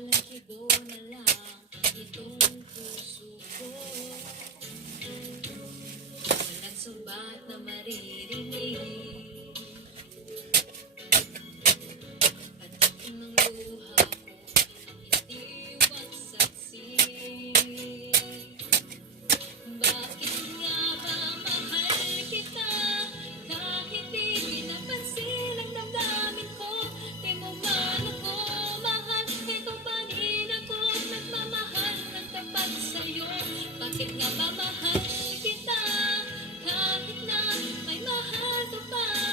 balahibo na lang itong puso ko. Walang sumbat na maririnig, patak ng luha ko ang hindi magsaksi. Bakit nga ba mahal kita kahit di pinapansin ang damdamin ko? Di mo man ako mahal, ito pa rin ako't nagmamahal ng tapat sa'yo. Bakit nga ba mahal kita kahit na may mahal ka pa?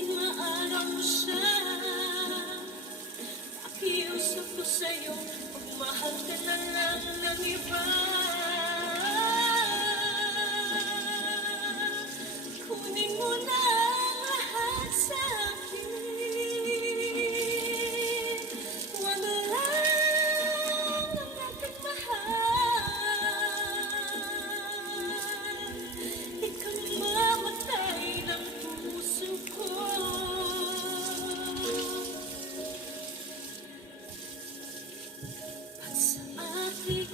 tuwing maaraw mo siya. Nakiusap ko sa'yo, magmahal ka na lang ng iba. Kunin mo na ang lahat sa'kin. Wag lang ang ating mahal. Ikaw mamatay ng puso ko. At sa ating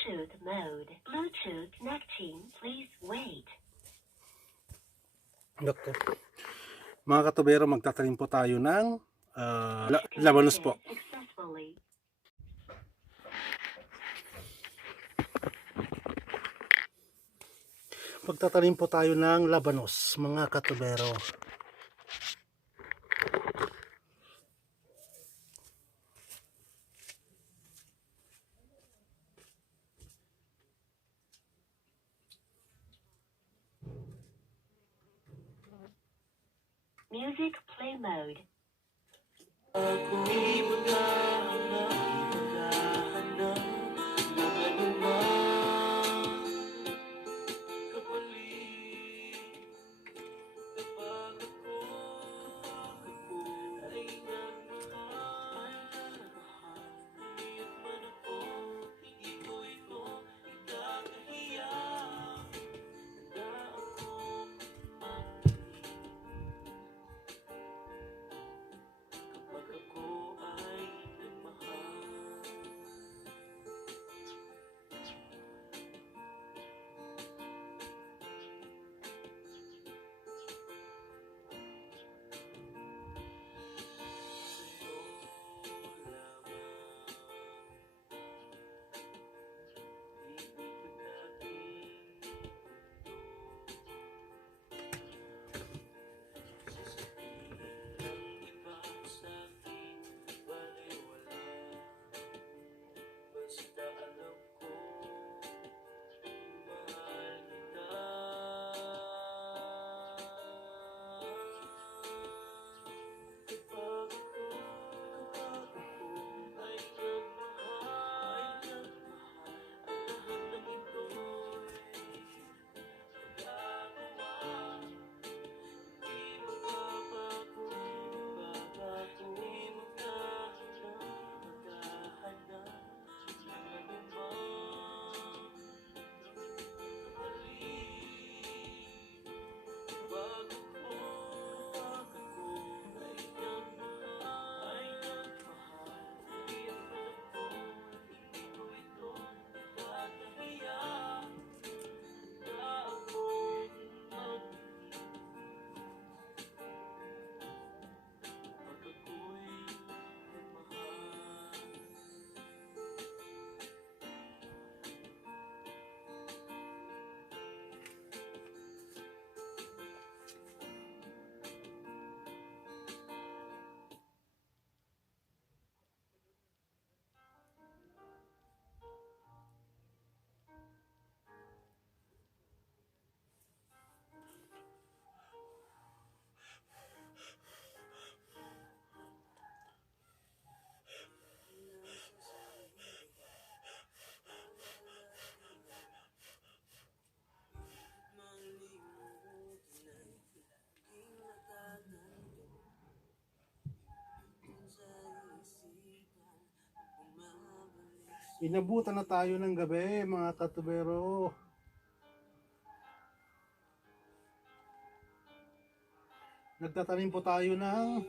Bluetooth mode. Bluetooth connecting. Please wait. Doktor. Mga katubero, magtatanim po tayo ng labanos po. Successfully. Magtatanim po tayo ng labanos, mga katubero. Music play mode. Inabutan na tayo ng gabi, mga katubero. Nagtatanim po tayo ng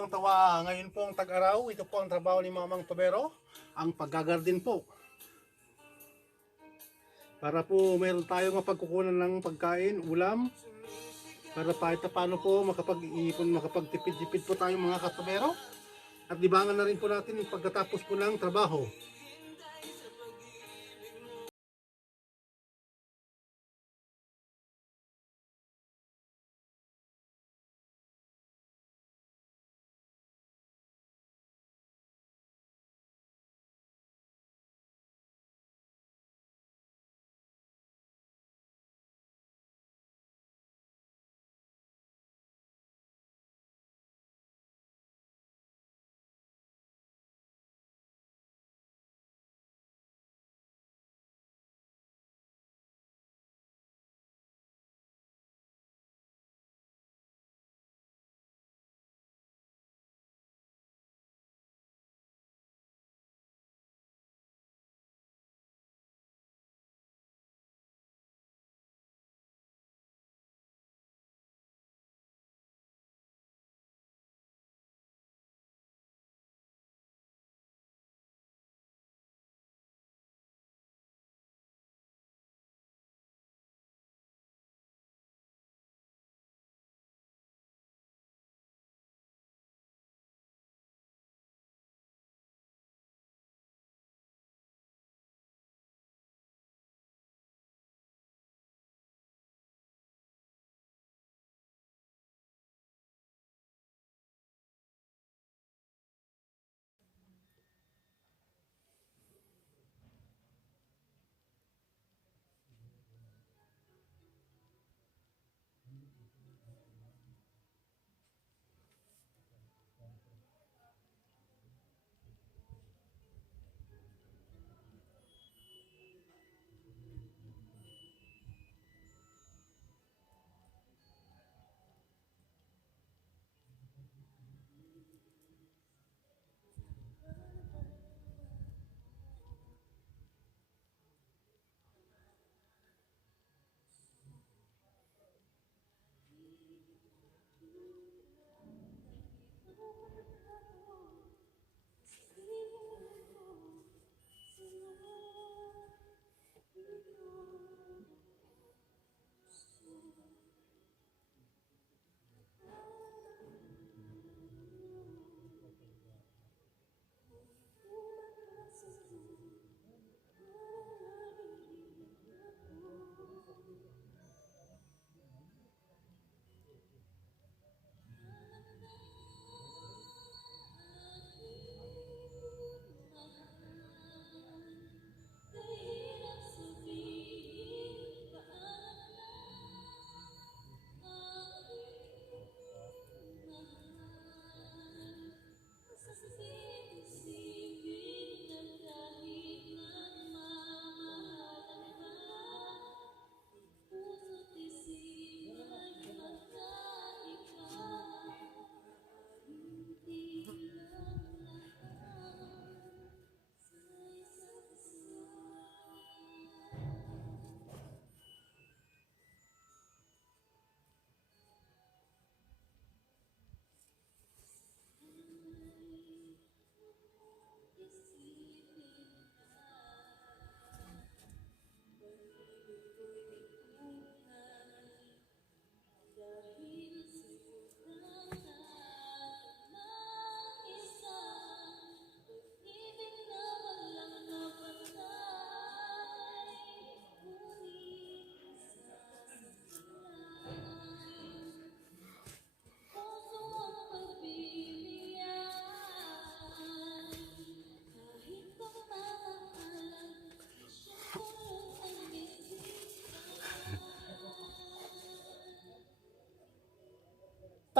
ang tawa. Ngayon po ang tag-araw. Ito po ang trabaho ni Mamang Tubero, ang paggagarden po. para po meron tayong mapagkukunan ng pagkain, ulam, para kahit na paano po makapag-iipon, makapagtipid-tipid po tayo mga katubero. At libangan na rin po natin pagkatapos po ng trabaho.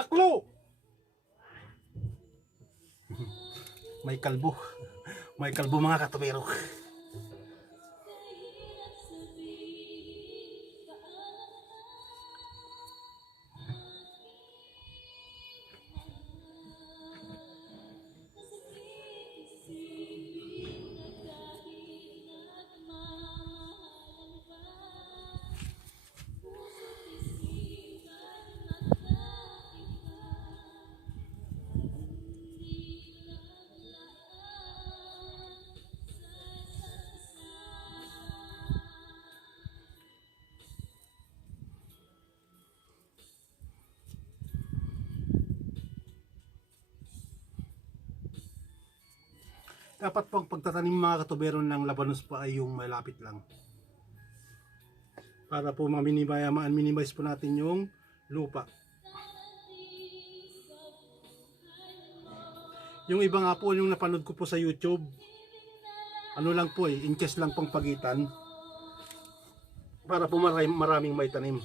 Taklo! May kalbo. May kalbo mga katubero. Dapat pang pagtatanim mga katubero ng labanos po ay yung malapit lang. Para po ma-minimize po natin yung lupa. Yung iba nga po yung napanood ko po sa YouTube, ano lang po inches lang pang pagitan para po maraming may tanim.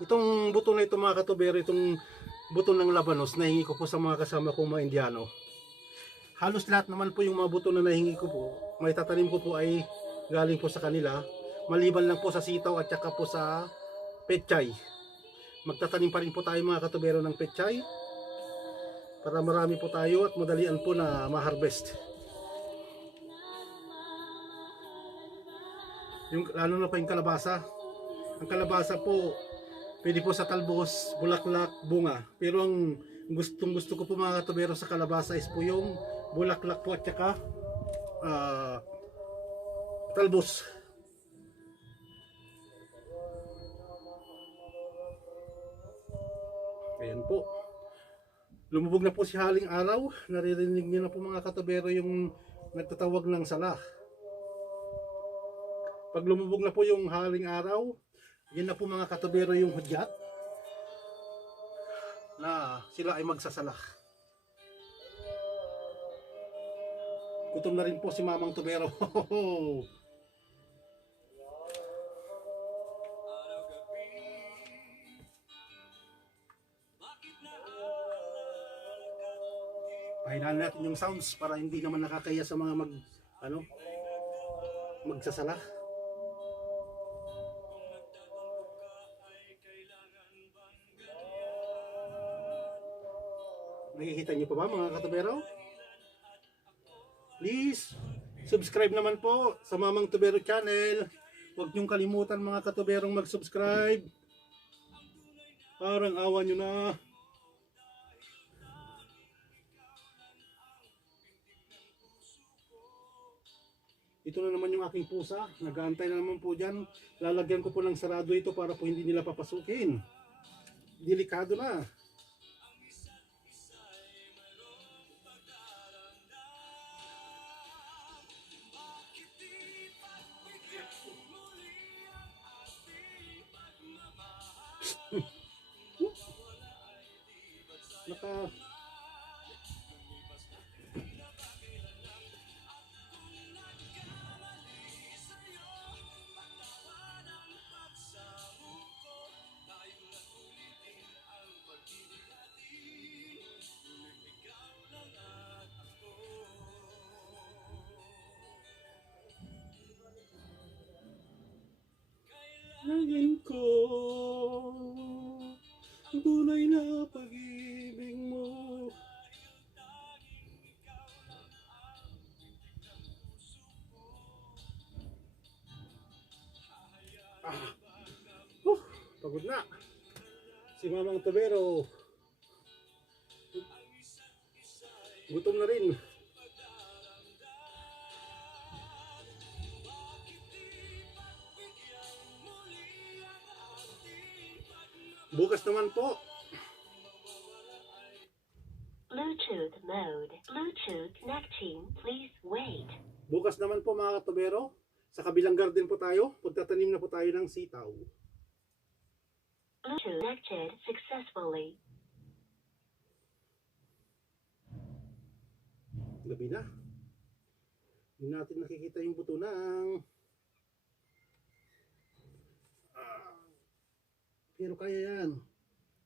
Itong buto na ito mga katubero, itong buto ng labanos, nahingi ko po sa mga kasama kong mga Indiano. Halos lahat naman po yung mga buto na nahingi ko po, may tatanim ko po ay galing po sa kanila. Maliban lang po sa sitaw at saka po sa pechay. Magtatanim pa rin po tayo mga katubero ng pechay para marami po tayo at madalian po na ma-harvest. Lalo na pa yung kalabasa. Ang kalabasa po, pwede po sa talbos, bulaklak, bunga. Pero ang gusto ko po mga katubero sa kalabasa is po yung bulaklak po at saka talbos. Ayan po. Lumubog na po si haling araw. Naririnig niyo na po mga katubero yung nagtatawag ng sala. Pag lumubog na po yung haling araw, yan na po mga katubero yung hudyat na sila ay magsasala. Gutom na rin po si mamang tubero. Pahinaan natin yung sounds para hindi naman nakakaya sa mga magsasala. Nakikita niyo pa ba mga katubero? Please, subscribe naman po sa Mamang Tubero channel. Huwag niyong kalimutan mga katuberong mag-subscribe. Parang awa niyo na. Ito na naman yung aking pusa. Nag-aantay na naman po dyan. Lalagyan ko po ng sarado ito para po hindi nila papasukin. Delikado na. Naka Nangin ko tunay na pag-ibig mo. Pagod na si Mamang Tubero. Gutom na rin. Bukas naman po. Bluetooth mode. Bluetooth connecting. Please wait. Bukas naman po mga katubero. Sa kabilang garden po tayo. Pagtatanim na po tayo ng sitaw. Bluetooth connected successfully. Gabi na. Hindi natin nakikita yung buto ng pero kaya yan.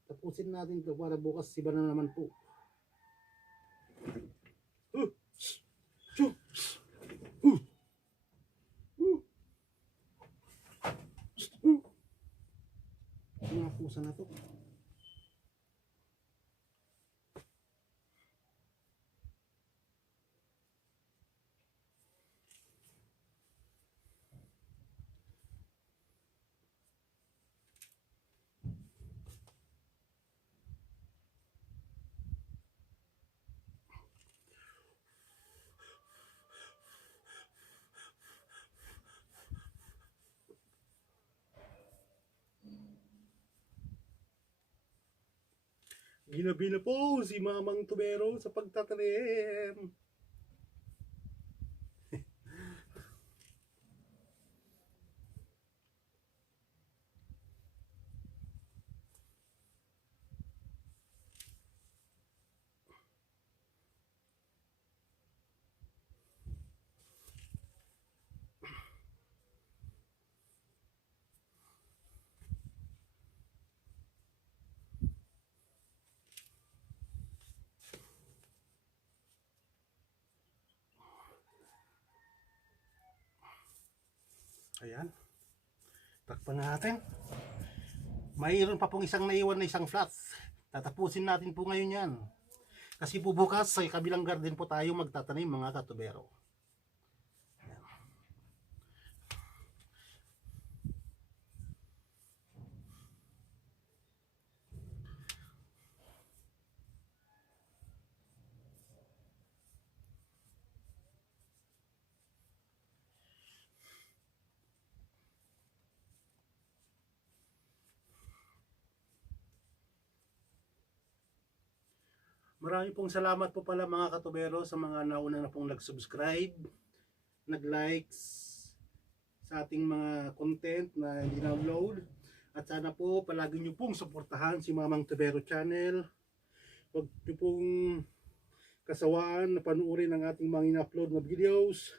Tapusin natin ito para bukas siba na naman po. Mga pusa na to. Ginabi na po si Mamang Tubero sa pagtatanim. Ayan. Takpan natin. Mayroon pa pong isang naiwan na isang flat. Tatapusin natin po ngayon yan. Kasi po bukas sa kabilang garden po tayo magtatanim mga katubero. Marami pong salamat po pala mga katubero sa mga nauna na pong nag-subscribe, nag-likes sa ating mga content na in-upload. At sana po palagi nyo pong suportahan si Mamang Tubero Channel. Huwag nyo pong kasawaan na panuorin ang ating mga in-upload na videos.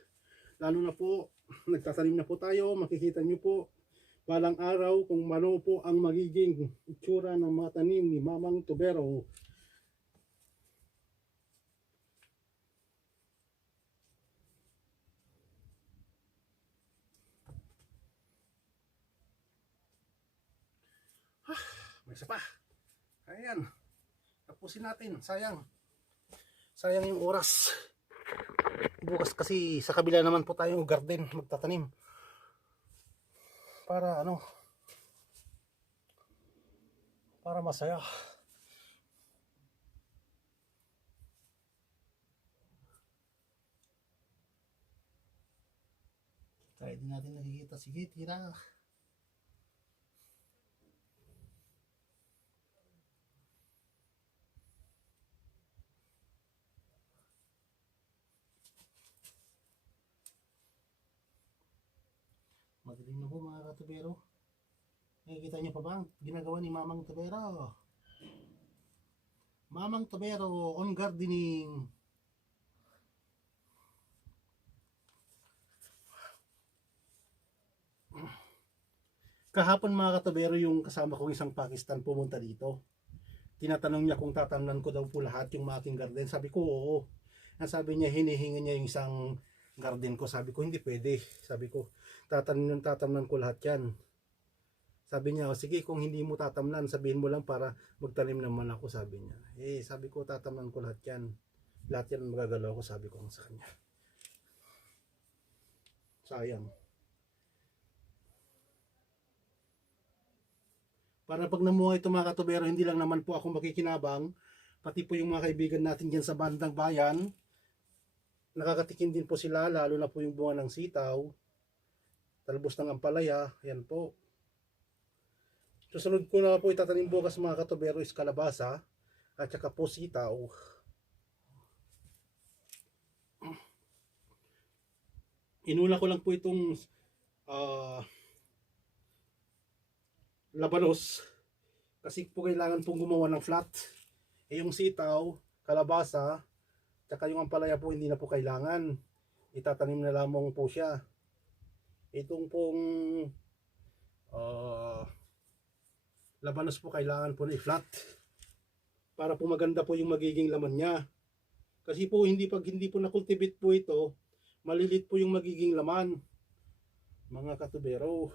Lalo na po, nagtatanim na po tayo, makikita nyo po balang araw kung ano po ang magiging itsura ng mga tanim ni Mamang Tubero. May isa pa. Ayan. Tapusin natin. Sayang. Sayang yung oras. Bukas kasi sa kabila naman po tayong garden magtatanim. Para ano? Para masaya. Kaya din natin nakikita. Sige, tira. Madilim na po mga katubero. Nakikita niyo pa ba ang ginagawa ni Mamang Tubero? Mamang Tubero on gardening. Kahapon mga katubero yung kasama kong isang Pakistan pumunta dito. Tinatanong niya kung tatamnan ko daw po lahat yung aking garden. Sabi ko oo. Ang sabi niya hinihingi niya yung isang garden ko. Sabi ko hindi pwede. Sabi ko tatamnan ko lahat yan. Sabi niya, sige kung hindi mo tatamnan, sabihin mo lang para magtanim naman ako, sabi niya. Sabi ko tatamnan ko lahat yan. Lahat yan magagalaw ko, sabi ko sa kanya. Sayang. Para pag namuha ito mga katubero, hindi lang naman po ako makikinabang, pati po yung mga kaibigan natin dyan sa bandang bayan, nakakatikim din po sila, lalo na po yung bunga ng sitaw, talbos ng ampalaya, yan po. Susunod ko na po itatanim bukas mga katubero is kalabasa at saka po sitaw. Inuna ko lang po itong labanos kasi po kailangan pong gumawa ng flat. Yung sitaw, kalabasa, tsaka yung ampalaya po hindi na po kailangan. Itatanim na lamang po siya. Itong pong labanos po kailangan po na i-flat para po maganda po yung magiging laman niya. Kasi po pag hindi po na-cultivate po ito, malilit po yung magiging laman mga katubero.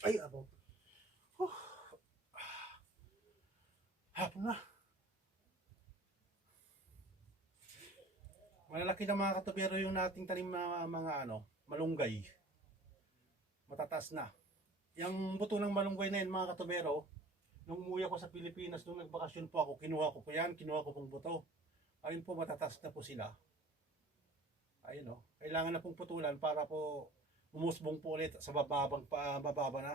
Ay, abo. Hapon na. Malalaki na mga katubero yung nating tanim na mga malunggay. Matataas na. Yung buto ng malunggay na yun mga katubero, Nung umuwi ako sa Pilipinas, nung nagbakasyon po ako, kinuha ko po yan, kinuha ko pong buto. Ayun po, matatas na po sila. Ayun o, kailangan na pong putulan para po umusbong po ulit sa mababa na.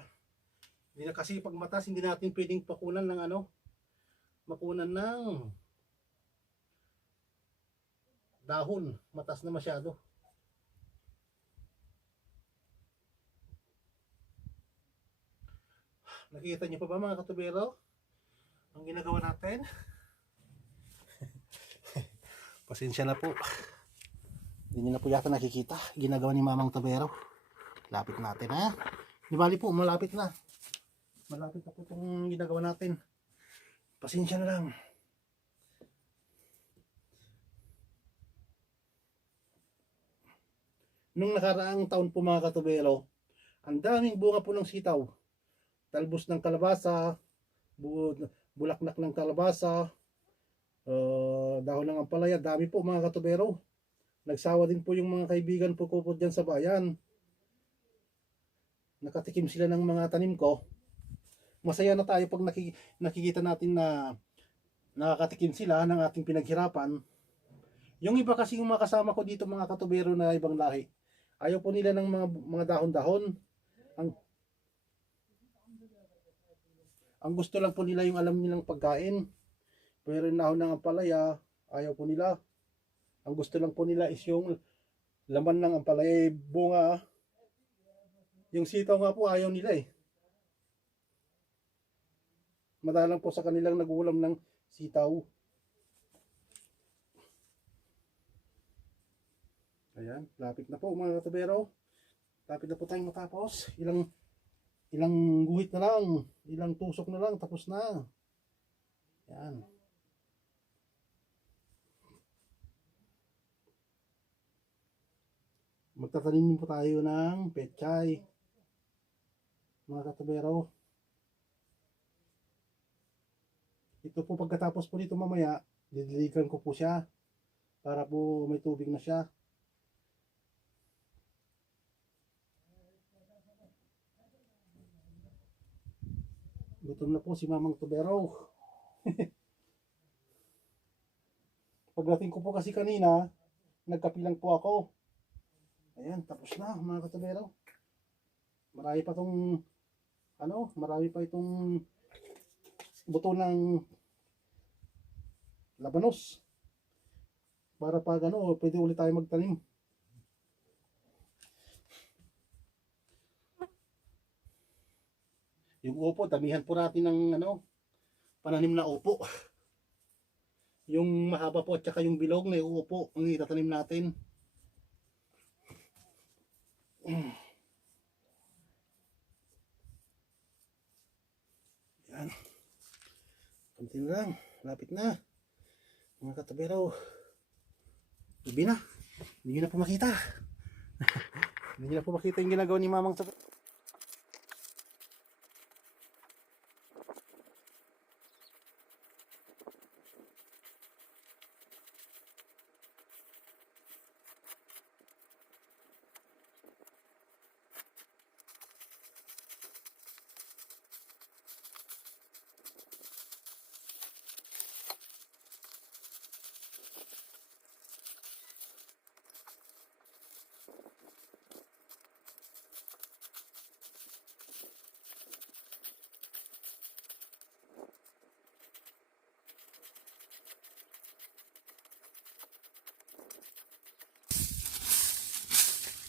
Hindi na kasi pag matas, hindi natin pwedeng pakunan ng ano, makunan ng dahon, matas na masyado. Nakikita niyo pa ba mga katubero ang ginagawa natin? Pasensya na po, hindi niyo na po yata nakikita ginagawa ni Mamang Tubero. Lapit natin ha, di bali po, malapit na po itong ginagawa natin. Pasensya na lang. Nung nakaraang taon po mga katubero, ang daming bunga po ng sitaw. Talbos ng kalabasa, bulaklak ng kalabasa, dahon ng ampalaya, dami po mga katubero. Nagsawa din po yung mga kaibigan po dyan sa bayan. Nakatikim sila ng mga tanim ko. Masaya na tayo pag nakikita natin na nakakatikim sila ng ating pinaghirapan. Yung iba kasi yung mga kasama ko dito mga katubero na ibang lahi, ayaw po nila ng mga dahon-dahon. Ang gusto lang po nila yung alam nilang pagkain. Pero yung dahon ng ampalaya, ayaw po nila. Ang gusto lang po nila is yung laman ng ampalaya, bunga. Yung sitaw nga po ayaw nila eh. Madalang po sa kanilang nag-uulam ng sitaw. Ayan, lapit na po mga katubero. Lapit na po tayong matapos. Ilang guhit na lang, ilang tusok na lang, tapos na. Yan. Magtatanim po tayo ng pechay, mga katubero. Ito po pagkatapos po dito mamaya, didiligan ko po siya para po may tubig na siya. Gutom na po si Mamang Tubero. Pagdating ko po kasi kanina, nagkapilang po ako. Ayan, tapos na mga katubero. Marami pa itong marami pa itong buto ng labanos. Para pag pwede ulit tayo magtanim. Yung upo, damihan po natin ng pananim na upo. Yung mahaba po at saka yung bilog na upo ang itatanim natin. Yan. Kunti na lang, lapit na. Mga katubero. Ubi na. Hindi nyo na po makita. Hindi nyo na po makita yung ginagawa ni Mamang Tubero.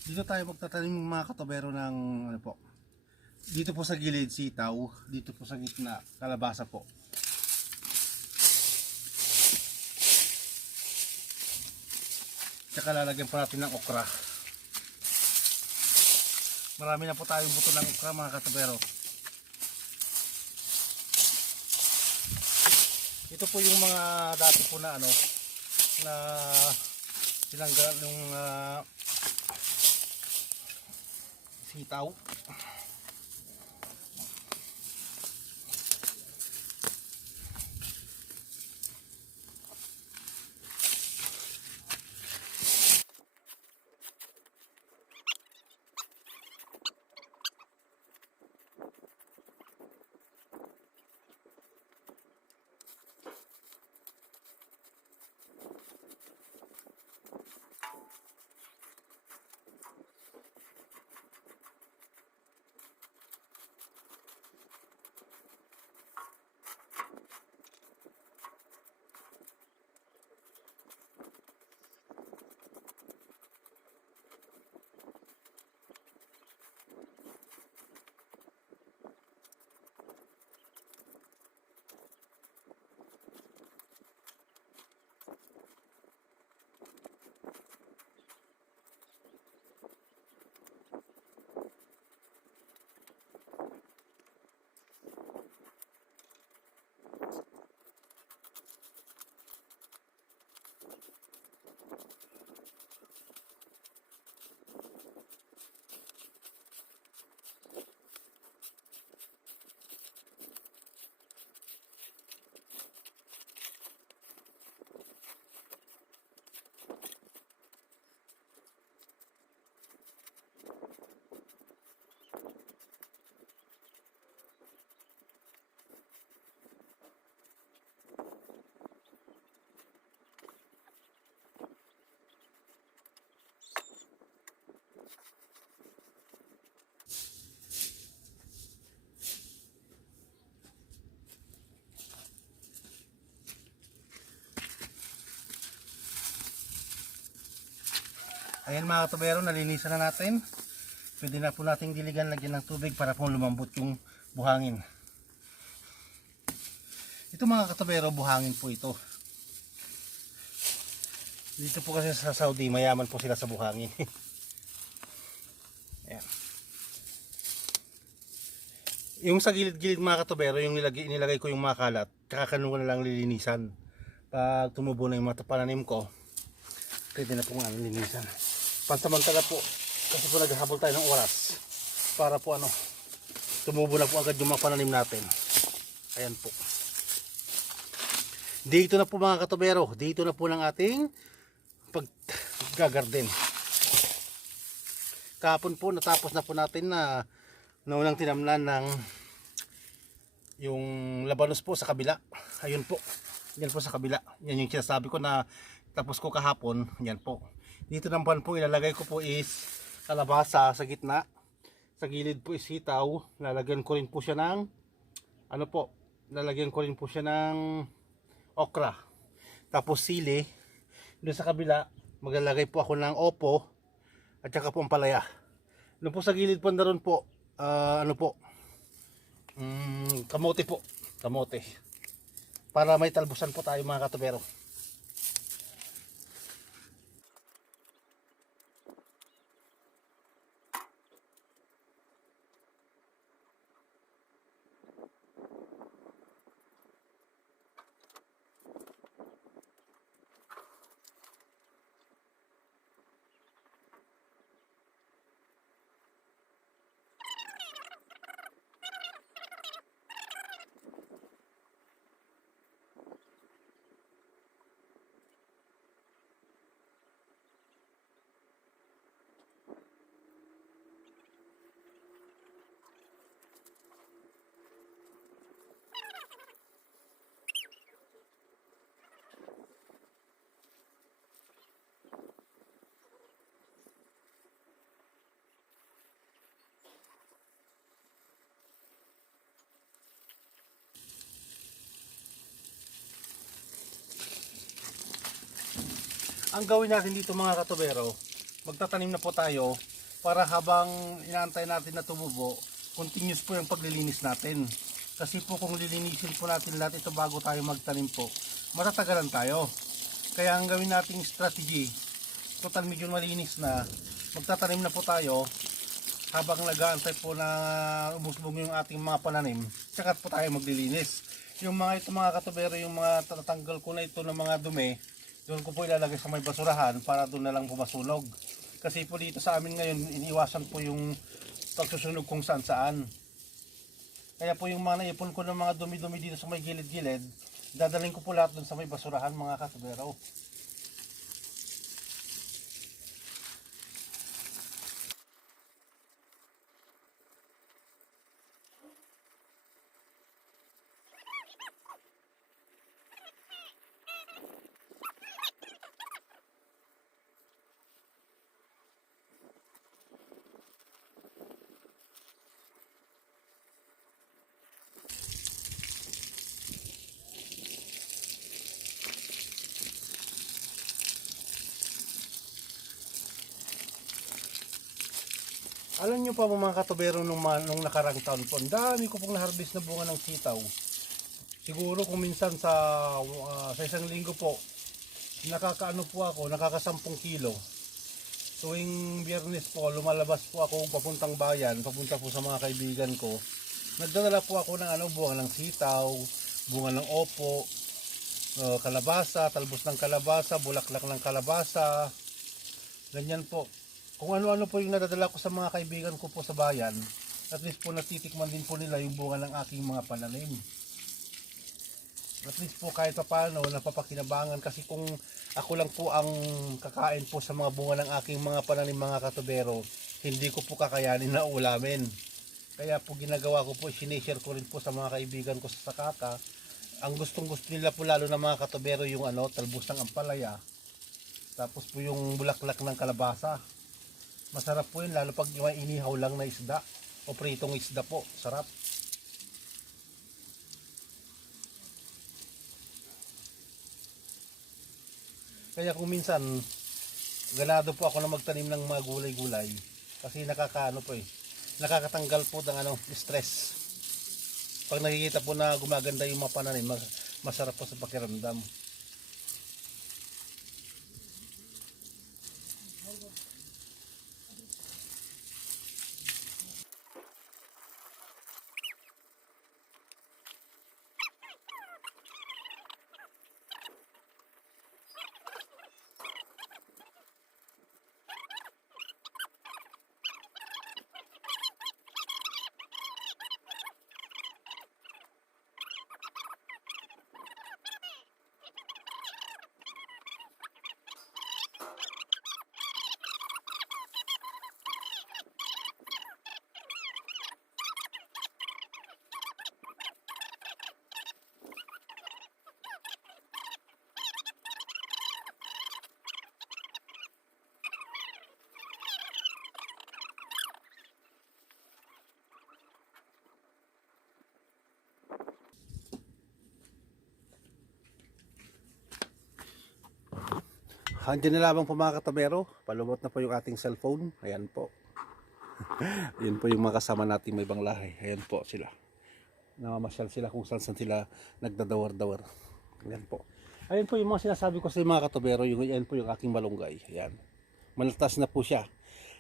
Dito tayo magtatanim mga katubero ng dito po sa gilid sitaw, dito po sa gitna kalabasa po. Tsaka lalagyan po natin ng okra. Marami na po tayong buto ng okra mga katubero. Ito po yung mga dati po na na tinanggal yung sitaw. Ayan mga katubero, nalinisan na natin. Pwede na po nating diligan, lagyan ng tubig para po lumambot yung buhangin. Ito mga katubero, buhangin po ito. Dito po kasi sa Saudi, mayaman po sila sa buhangin. Ayan. Yung sa gilid-gilid mga katubero, yung nilagay ko yung mga kalat, kakano ko na lang lilinisan. Pag tumubo na yung mga pananim ko, pwede na pong linisan. Pansamantala po, kasi po naghahabol tayo ng oras para po tumubo na po agad yung mga pananim natin. Ayan po. Dito na po mga katubero, dito na po ng ating paggagarden. Kahapon po natapos na po natin na unang tinamnan ng yung labanos po sa kabila. Ayun po, yan po sa kabila. Yan yung sinasabi ko na tapos ko kahapon. Yan po. Dito naman po ilalagay ko po is kalabasa sa gitna. Sa gilid po is sitaw. Lalagyan ko rin po siya ng lalagyan ko rin po siya ng okra. Tapos sili. Doon sa kabila maglalagay po ako ng opo at saka po ang palaya. Doon po sa gilid po naroon po kamote po. Kamote. Para may talbusan po tayo mga katubero. Ang gawin natin dito mga katubero, magtatanim na po tayo para habang inaantay natin na tumubo, continuous po yung paglilinis natin. Kasi po kung lilinisin po natin lahat ito bago tayo magtanim po, matatagalan tayo. Kaya ang gawin nating strategy, total medyo malinis na, magtatanim na po tayo habang nag-aantay po na umusbong yung ating mga pananim, saka po tayo maglilinis. Yung mga ito mga katubero, yung mga tatanggal ko na ito ng mga dumi, doon ko po ilalagay sa may basurahan para doon na lang pumasunog. Kasi po dito sa amin ngayon, iniwasan po yung pagsusunog kung saan saan. Kaya po yung mga naipon ko ng mga dumi-dumi dito sa may gilid-gilid, dadaling ko po lahat doon sa may basurahan mga katubero. Alam nyo pa mga katubero nung nakarang taon po, ang dami ko pong na-harvest na bunga ng sitaw. Siguro kung minsan sa isang linggo po, nakaka 10 kilo. Tuwing Biyernes po, lumalabas po ako papuntang bayan, papunta po sa mga kaibigan ko. Nagdadala po ako ng bunga ng sitaw, bunga ng opo, kalabasa, talbos ng kalabasa, bulaklak ng kalabasa. Ganyan po. Kung ano-ano po yung nadadala ko sa mga kaibigan ko po sa bayan, at least po natitikman din po nila yung bunga ng aking mga pananim. At least po kahit paano napapakinabangan, kasi kung ako lang po ang kakain po sa mga bunga ng aking mga pananim mga katubero, hindi ko po kakayanin na ulamin. Kaya po ginagawa ko po, sinishare ko rin po sa mga kaibigan ko sa Sakaka. Ang gustong-gusto nila po lalo na mga katubero yung talbos ng ampalaya. Tapos po yung bulaklak ng kalabasa. Masarap po yun, lalo pag may inihaw lang na isda o pritong isda po, sarap. Kaya kung minsan ganado po ako na magtanim ng mga gulay-gulay kasi nakakaano po nakakatanggal po ng stress. Pag nakikita po na gumaganda yung mga pananim, masarap po sa pakiramdam. Andiyan na lamang po mga katabero, palubot na po yung ating cellphone. Ayan po. Ayan po yung mga kasama natin may ibang lahi. Ayan po sila. Namamasyal sila kung saan sila nagdadawar-dawar. Ayan po. Ayan po yung mga sinasabi ko sa mga katabero. Ayan po yung aking malunggay. Ayan. Malatas na po siya.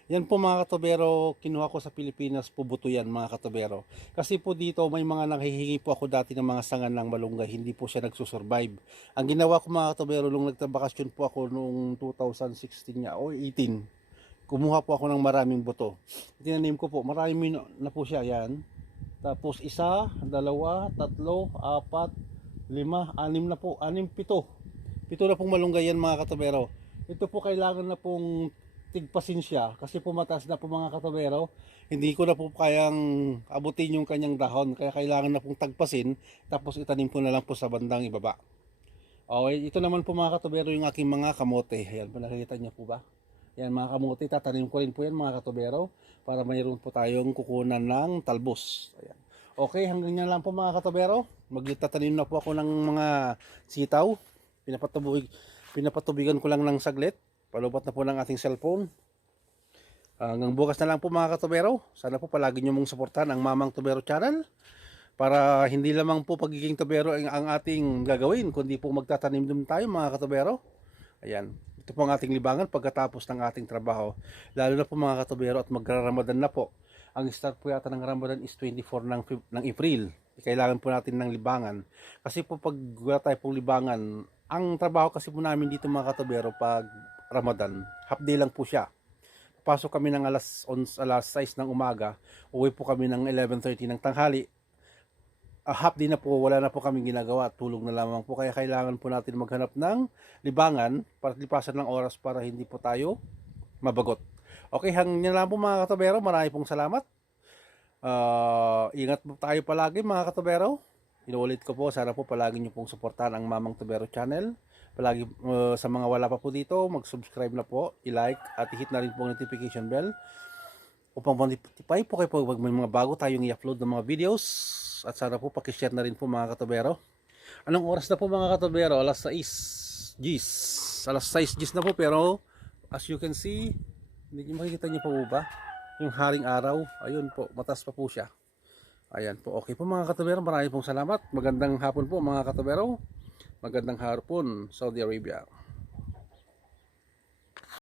Yan po mga katobero, kinuha ko sa Pilipinas po buto yan mga katobero. Kasi po dito may mga nanghihingi po ako dati ng mga sangan ng malunggay, hindi po siya nagsusurvive. Ang ginawa ko mga katobero, nung nagtabakasyon po ako noong 2016 o 18, kumuha po ako ng maraming buto. Tinanim ko po, marami na po siya yan. Tapos 1, 2, 3, 4, 5, 6 na po, 7. 7 na pong malunggay yan mga katobero. Ito po kailangan na pong tigpasin siya kasi pumatas na po mga katobero, hindi ko na po kayang abutin yung kanyang dahon, kaya kailangan na pong tagpasin, tapos itanim ko na lang po sa bandang ibaba. Okay, ito naman po mga katobero yung aking mga kamote. Ayan po, nakikita niyo po ba? Yan mga kamote, tatanim ko rin po yan mga katobero para mayroon po tayong kukunan ng talbos. Ayan. Okay, hanggang yan lang po mga katobero. Magtatanim na po ako ng mga sitaw. Pinapatubigan ko lang ng saglit. Palubot na po ng ating cellphone. Hanggang bukas na lang po mga katobero. Sana po palagi nyo mong suportahan ang Mamang Tubero Channel. Para hindi lamang po pagiging tubero ang ating gagawin, kundi po magtatanim din tayo mga katobero. Ayan. Ito po ang ating libangan pagkatapos ng ating trabaho. Lalo na po mga katobero at magra-Ramadan na po. Ang start po yata ng Ramadan is 24 ng April. Kailangan po natin ng libangan. Kasi po pag wala tayo pong libangan, ang trabaho kasi po namin dito mga katobero pag Ramadan, half day lang po siya. Pasok kami ng alas 6 ng umaga, uwi po kami ng 11:30 ng tanghali. Half day na po, wala na po kami ginagawa, tulog na lamang po, kaya kailangan po natin maghanap ng libangan para lipasan ng oras para hindi po tayo mabagot. Okay, hanggang lang po mga katobero, marami pong salamat. Ingat po tayo palagi mga katobero. Inuulit ko po, sana po palagi nyo pong suportahan ang Mamang Tubero Channel. Palagi sa mga wala pa po dito, mag-subscribe na po, i-like at i-hit na rin po ang notification bell upang ma-notify po kayo pag may mga bago tayong i-upload ng mga videos. At sana po pakishare na rin po mga katobero. Anong oras na po mga katobero? Alas 6 Gs. Alas 6 Gs na po, pero as you can see, hindi nyo makikita nyo po ba? Yung haring araw, ayun po, mataas pa po siya. Ayan po, okay po mga katobero, maraming pong salamat. Magandang hapon po mga katobero. Magandang hapon, Saudi Arabia.